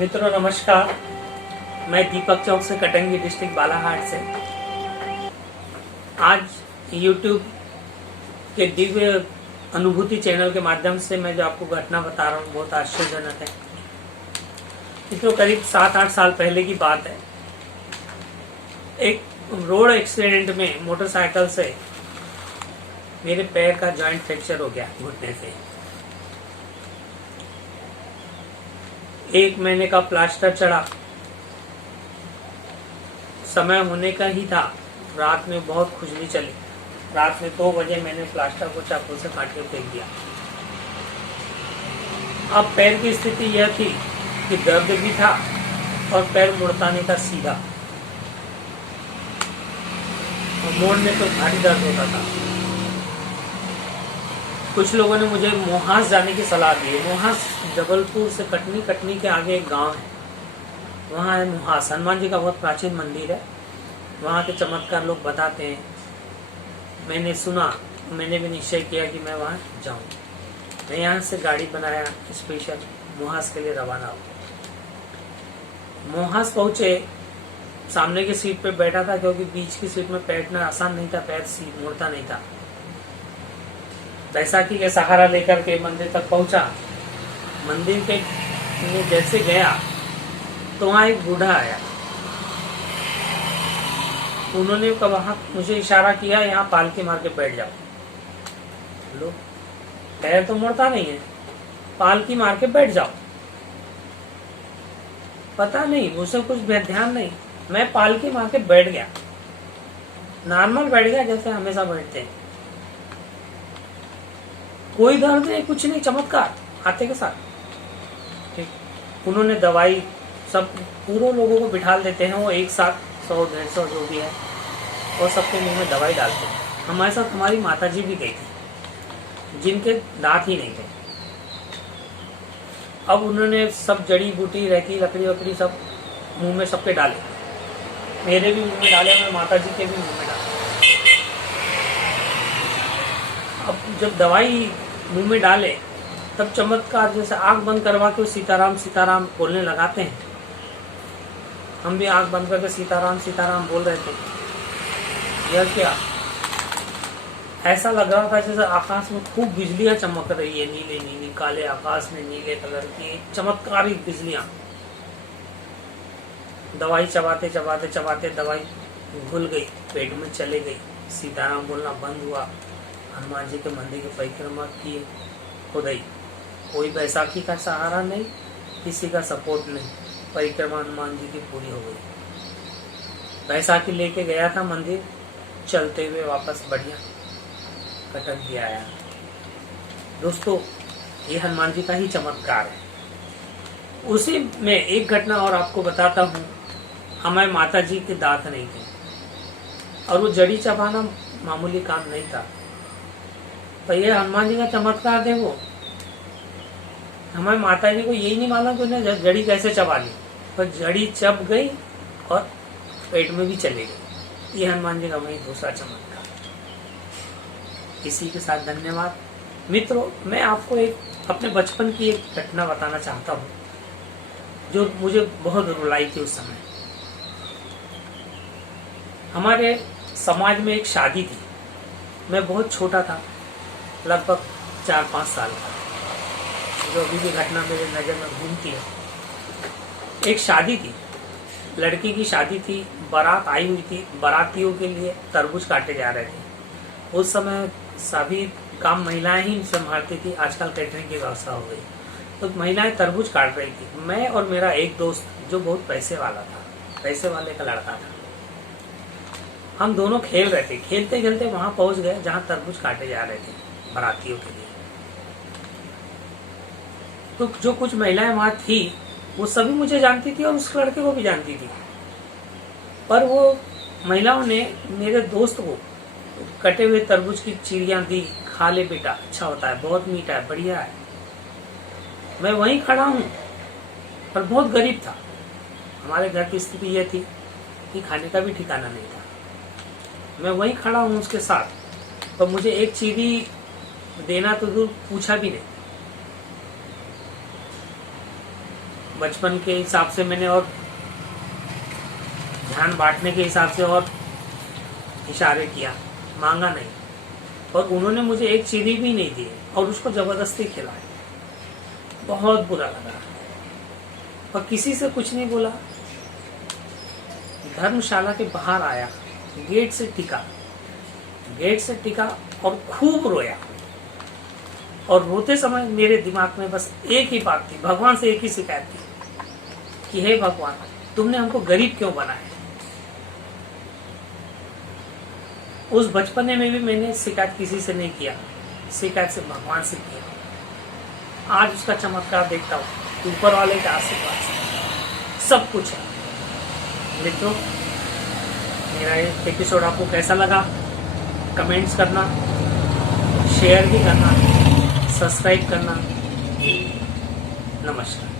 मित्रों नमस्कार। मैं दीपक चौक से, कटंगी डिस्ट्रिक्ट बालाघाट से। आज YouTube के दिव्य अनुभूति चैनल के माध्यम से मैं जो आपको घटना बता रहा हूँ बहुत आश्चर्यजनक है। मित्रों करीब 7-8 साल पहले की बात है। एक रोड एक्सीडेंट में मोटरसाइकिल से मेरे पैर का जॉइंट फ्रैक्चर हो गया घुटने से। 1 महीने का प्लास्टर चढ़ा। समय होने का ही था। रात में बहुत खुजली चली। रात में 2 बजे मैंने प्लास्टर को चाकू से काट के फेंक दिया। अब पैर की स्थिति यह थी कि दर्द भी था और पैर मुड़ता नहीं था सीधा, और मोड़ने तो भारी दर्द होता था। कुछ लोगों ने मुझे मोहास जाने की सलाह दी है। मोहास जबलपुर से कटनी के आगे एक गांव है, वहाँ है मोहास। हनुमान जी का बहुत प्राचीन मंदिर है। वहाँ के चमत्कार लोग बताते हैं। मैंने सुना, मैंने भी निश्चय किया कि मैं वहाँ जाऊँ। मैं यहाँ से गाड़ी बनाया, स्पेशल मोहास के लिए रवाना हो। मोहास पहुँचे, सामने की सीट पे बैठा था क्योंकि बीच की सीट में बैठना आसान नहीं था, पैर सीट मुड़ता नहीं था। बैसाखी के सहारा लेकर के मंदिर तक पहुंचा। मंदिर के में जैसे गया तो वहाँ एक बूढ़ा आया। उन्होंने कहा, मुझे इशारा किया, यहाँ पालकी मार के बैठ जाओ। लो, पैर तो मुड़ता नहीं है, पालकी मार के बैठ जाओ। पता नहीं, मुझसे कुछ ध्यान नहीं, मैं पालकी मार के बैठ गया। नॉर्मल बैठ गया जैसे हमेशा बैठते हैं। कोई दर्द नहीं, कुछ नहीं, चमत्कार आते के साथ। ठीक, उन्होंने दवाई, सब पूरे लोगों को बिठा देते हैं वो एक साथ, 100-150 जो भी है, और सबके मुंह में दवाई डालते हैं। हमारे साथ हमारी माताजी भी गई थी जिनके दांत ही नहीं थे। अब उन्होंने सब जड़ी बूटी रहती, लकड़ी वकड़ी सब मुंह में सबके डाले। मेरे भी मुंह में डाले, मेरे माताजी के भी मुंह में डाले। अब जब दवाई मुंह में डाले तब चमत्कार, जैसे आंख बंद करवा के सीताराम सीताराम बोलने लगाते हैं। हम भी आंख बंद करके सीताराम सीताराम बोल रहे थे। यह क्या, ऐसा लग रहा था जैसे आकाश में खूब बिजलियां चमक रही है, नीले नीली, काले आकाश में नीले कलर की चमत्कारी बिजलियां। दवाई चबाते चबाते चबाते दवाई घुल गई, पेट में चले गई। सीताराम बोलना बंद हुआ। हनुमान जी के मंदिर की परिक्रमा किए, खुद ही। कोई बैसाखी का सहारा नहीं, किसी का सपोर्ट नहीं, परिक्रमा हनुमान जी की पूरी हो गई। बैसाखी लेके गया था मंदिर, चलते हुए वापस बढ़िया कटंगी आया। दोस्तों, ये हनुमान जी का ही चमत्कार है। उसी में एक घटना और आपको बताता हूँ। हमारे माता जी के दांत नहीं थे और वो जड़ी चबाना मामूली काम नहीं था। तो ये हनुमान जी का चमत्कार थे। वो हमारे माता जी को यही नहीं मालूम कि उन्हें जड़ी कैसे चबा ली, पर जड़ी चब गई और पेट में भी चली गई। ये हनुमान जी का वही दूसरा चमत्कार। इसी के साथ धन्यवाद। मित्रों, मैं आपको एक अपने बचपन की एक घटना बताना चाहता हूँ जो मुझे बहुत रुलाई थी उस समय। हमारे समाज में एक शादी थी। मैं बहुत छोटा था, लगभग 4-5 साल का, जो अभी भी घटना मेरे नज़र में घूमती है। एक शादी थी, लड़की की शादी थी, बारात आई हुई थी। बारातियों के लिए तरबूज काटे जा रहे थे। उस समय सभी काम महिलाएं ही संभालती थी। आजकल कैटरिंग की व्यवस्था हो गई, तो महिलाएं तरबूज काट रही थी। मैं और मेरा एक दोस्त जो बहुत पैसे वाला था, पैसे वाले का लड़का था, हम दोनों खेल रहे थे। खेलते खेलते वहां पहुंच गए जहां तरबूज काटे जा रहे थे बारातियों के लिए। तो जो कुछ महिलाएं वहां थी वो सभी मुझे जानती थी और उस लड़के को भी जानती थी। पर वो महिलाओं ने मेरे दोस्त को कटे हुए तरबूज की चिड़ियां दी, खा ले बेटा, अच्छा होता है, बहुत मीठा है, बढ़िया है। मैं वहीं खड़ा हूँ, पर बहुत गरीब था। हमारे घर की स्थिति यह थी कि खाने का भी ठिकाना नहीं था। मैं वहीं खड़ा हूँ उसके साथ, पर मुझे एक चीनी देना तो दूर, पूछा भी नहीं। बचपन के हिसाब से मैंने और ध्यान बांटने के हिसाब से और इशारे किया, मांगा नहीं। और उन्होंने मुझे एक चीनी भी नहीं दी और उसको जबरदस्ती खिलाया। बहुत बुरा लगा और किसी से कुछ नहीं बोला। धर्मशाला के बाहर आया, गेट से टिका और खूब रोया। और रोते समय मेरे दिमाग में बस एक ही बात थी, भगवान से एक ही शिकायत थी कि हे भगवान, तुमने हमको गरीब क्यों बनाया। उस बचपने में भी मैंने शिकायत किसी से नहीं किया, शिकायत से भगवान से किया। आज उसका चमत्कार देखता हूँ, ऊपर वाले के आशीर्वाद से सब कुछ है। मित्रों, मेरा ये एपिसोड आपको कैसा लगा कमेंट्स करना, शेयर भी करना, सब्सक्राइब करना। नमस्कार।